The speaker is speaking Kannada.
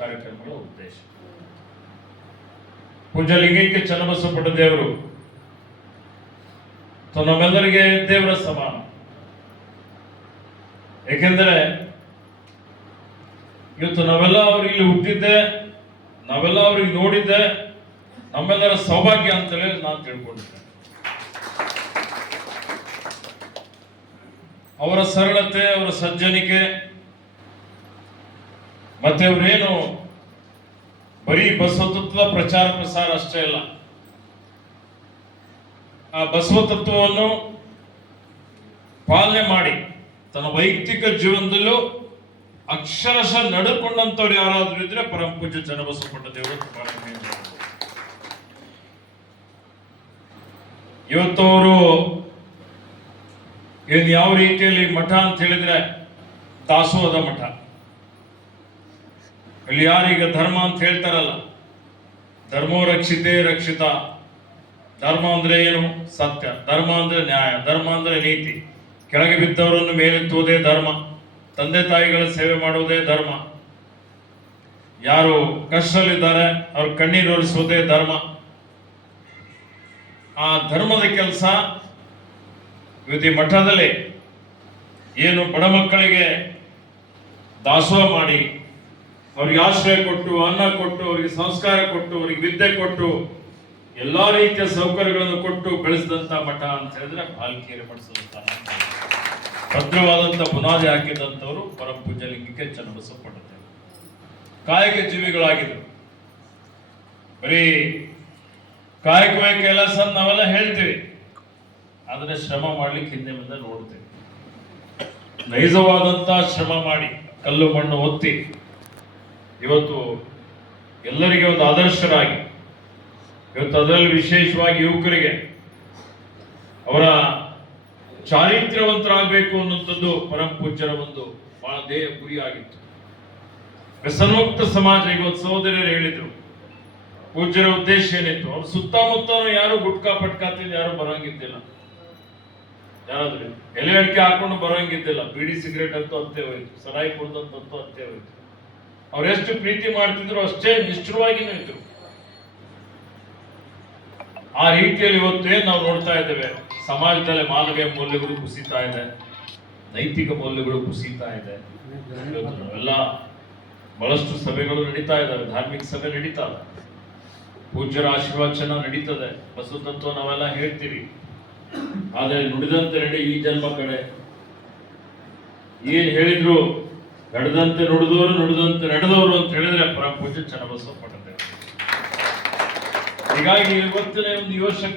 ಕಾರ್ಯಕ್ರಮಗಳ ಉದ್ದೇಶ. ಪೂಜಾ ಲಿಂಗೈಕ್ಯ ಚನ್ನಬಸಪಟ್ಟ ದೇವರು. ನಮ್ಮೆಲ್ಲರಿಗೆ ದೇವರ ಸಮಾನ. ಏಕೆಂದರೆ, ಇವತ್ತು ನಾವೆಲ್ಲ ಅವ್ರಿಗೆ ಇಲ್ಲಿ ಹುಟ್ಟಿದ್ದೆ, ನಾವೆಲ್ಲ ಅವ್ರಿಗೆ ನೋಡಿದ್ದೆ, ನಮ್ಮೆಲ್ಲರ ಸೌಭಾಗ್ಯ ಅಂತೇಳಿ ನಾನು ತಿಳ್ಕೊಂಡಿದ್ದೆ. ಅವರ ಸರಳತೆ, ಅವರ ಸಜ್ಜನಿಕೆ ಮತ್ತೆ ಅವರೇನು ಬರೀ ಬಸವತತ್ವ ಪ್ರಚಾರ ಪ್ರಸಾರ ಅಷ್ಟೇ ಅಲ್ಲ. ಆ ಬಸವತತ್ವವನ್ನು ಪಾಲನೆ ಮಾಡಿ ತನ್ನ ವೈಯಕ್ತಿಕ ಜೀವನದಲ್ಲೂ ಅಕ್ಷರಶಃ ನಡೆಕೊಂಡಂತವ್ರು ಯಾರಾದ್ರೂ ಇದ್ರೆ ಪರಮ ಪೂಜ್ಯ ಜನಬಸವಪಟ್ಟ ದೇವರು ಇವತ್ತು ಅವರು ಇನ್ನು ಯಾವ ರೀತಿಯಲ್ಲಿ ಮಠ ಅಂತ ಹೇಳಿದ್ರೆ ದಾಸೋಹದ ಮಠ. ಇಲ್ಲಿ ಯಾರೀಗ ಧರ್ಮ ಅಂತ ಹೇಳ್ತಾರಲ್ಲ, ಧರ್ಮೋ ರಕ್ಷಿತೇ ರಕ್ಷಿತ. ಧರ್ಮ ಅಂದ್ರೆ ಏನು? ಸತ್ಯ. ಧರ್ಮ ಅಂದ್ರೆ ನ್ಯಾಯ. ಧರ್ಮ ಅಂದ್ರೆ ನೀತಿ. ಕೆಳಗೆ ಬಿದ್ದವರನ್ನು ಮೇಲೆತ್ತುವುದೇ ಧರ್ಮ. ತಂದೆ ತಾಯಿಗಳ ಸೇವೆ ಮಾಡುವುದೇ ಧರ್ಮ. ಯಾರು ಕಷ್ಟದಲ್ಲಿದ್ದಾರೆ, ಅವ್ರ ಕಣ್ಣೀರು ಒರೆಸುವುದೇ ಧರ್ಮ. ಆ ಧರ್ಮದ ಕೆಲಸ ಇವತ್ತಿ ಮಠದಲ್ಲಿ ಏನು ಬಡ ಮಕ್ಕಳಿಗೆ ದಾಸೋಹ ಮಾಡಿ ಅವ್ರಿಗೆ ಆಶ್ರಯ ಕೊಟ್ಟು, ಅನ್ನ ಕೊಟ್ಟು, ಅವರಿಗೆ ಸಂಸ್ಕಾರ ಕೊಟ್ಟು, ಅವರಿಗೆ ವಿದ್ಯೆ ಕೊಟ್ಟು, ಎಲ್ಲ ರೀತಿಯ ಸೌಕರ್ಯಗಳನ್ನು ಕೊಟ್ಟು ಬೆಳೆಸಿದಂತ ಮಠ ಅಂತ ಹೇಳಿದ್ರೆ ಬಾಲ್ಕಿಯರು ಮಡಿಸಿದಂತ ಭದ್ರವಾದಂತ ಬುನಾದಿ ಹಾಕಿದಂಥವರು ಪರಮ ಪೂಜಲಿಂಗಕ್ಕೆ ಲಿಂಗಕ್ಕೆ ಚನ್ನಬಸವಪಟ್ಟರು ಕಾಯಕ ಜೀವಿಗಳಾಗಿದ್ರು. ಬರೀ ಕಾಯಕವೇ ಕೆಲಸ ನಾವೆಲ್ಲ ಹೇಳ್ತೀವಿ. ಆದರೆ ಶ್ರಮ ಮಾಡ್ಲಿಕ್ಕೆ ಹಿಂದೆ ಮುಂದೆ ನೋಡ್ತೇವೆ. ನೈಜವಾದಂತ ಶ್ರಮ ಮಾಡಿ, ಕಲ್ಲು ಮಣ್ಣು ಒತ್ತಿ ಇವತ್ತು ಎಲ್ಲರಿಗೆ ಒಂದು ಆದರ್ಶರಾಗಿ, ಇವತ್ತು ಅದರಲ್ಲಿ ವಿಶೇಷವಾಗಿ ಯುವಕರಿಗೆ ಅವರ ಚಾರಿತ್ರ್ಯವಂತರಾಗಬೇಕು ಅನ್ನುವಂಥದ್ದು ಪರಮ ಪೂಜ್ಯರ ಒಂದು ಬಹಳ ದೇಹ ಗುರಿಯಾಗಿತ್ತು. ವ್ಯಸನೋಕ್ತ ಸಮಾಜ ಇವತ್ತು ಸಹೋದರಿಯರು ಹೇಳಿದ್ರು, ಪೂಜ್ಯರ ಉದ್ದೇಶ ಏನಿತ್ತು? ಅವ್ರ ಸುತ್ತಮುತ್ತ ಯಾರು ಗುಟ್ಕಾ ಪಟ್ಕಾ ತಿಂದು ಯಾರು ಬರಂಗಿದ್ದಿಲ್ಲ. ಯಾರಾದ್ರೂ ಎಲೆ ಅಡಿಕೆ ಹಾಕೊಂಡು ಬರಂಗಿದ್ದಿಲ್ಲ, ಬಿಡಿ ಸಿಗರೇಟ್ ಅಂತೂ ಅತ್ತೆ ಹೋಯ್ತು ಸರಾಯಿ ಕುಡ್ದಂತೂ ಅತ್ತೆ ಹೋಯ್ತು ಅವ್ರು ಎಷ್ಟು ಪ್ರೀತಿ ಮಾಡ್ತಿದ್ರು ಅಷ್ಟೇ ನಿಷ್ಠುರವಾಗಿ ಇದ್ರು ಆ ರೀತಿಯಲ್ಲಿ ಇವತ್ತು ನಾವು ನೋಡ್ತಾ ಇದ್ದೇವೆ? ಸಮಾಜದಲ್ಲಿ ಮಾನವೀಯ ಮೌಲ್ಯಗಳು ಕುಸಿತಾ ಇದೆ. ನೈತಿಕ ಮೌಲ್ಯಗಳು ಕುಸಿತಾ ಇದೆ. ಎಲ್ಲ ಬಹಳಷ್ಟು ಸಭೆಗಳು ನಡೀತಾ ಇದ್ದಾವೆ. ಧಾರ್ಮಿಕ ಸಭೆ ನಡೀತಾ ಇದೆ. ಪೂಜ್ಯರ ಆಶೀರ್ವಾಚನ ನಡೀತದೆ. ಬಸವ ತತ್ವ ನಾವೆಲ್ಲ ಹೇಳ್ತೀವಿ. ಆದರೆ ನುಡಿದಂತೆ ನಡೆ ಈ ಜನ್ಮ ಕಡೆ. ಏನ್ ಹೇಳಿದ್ರು? ನಡೆದಂತೆ ನುಡಿದವರು ನುಡಿದಂತೆ ನಡೆದವರು ಅಂತ ಹೇಳಿದ್ರೆ ಪರಮ ಪೂಜ್ಯ ಪಟ್ಟದೇವರು ಹೀಗಾಗಿ ಇವತ್ತಿನ ಒಂದು ಶಕ್ತಿ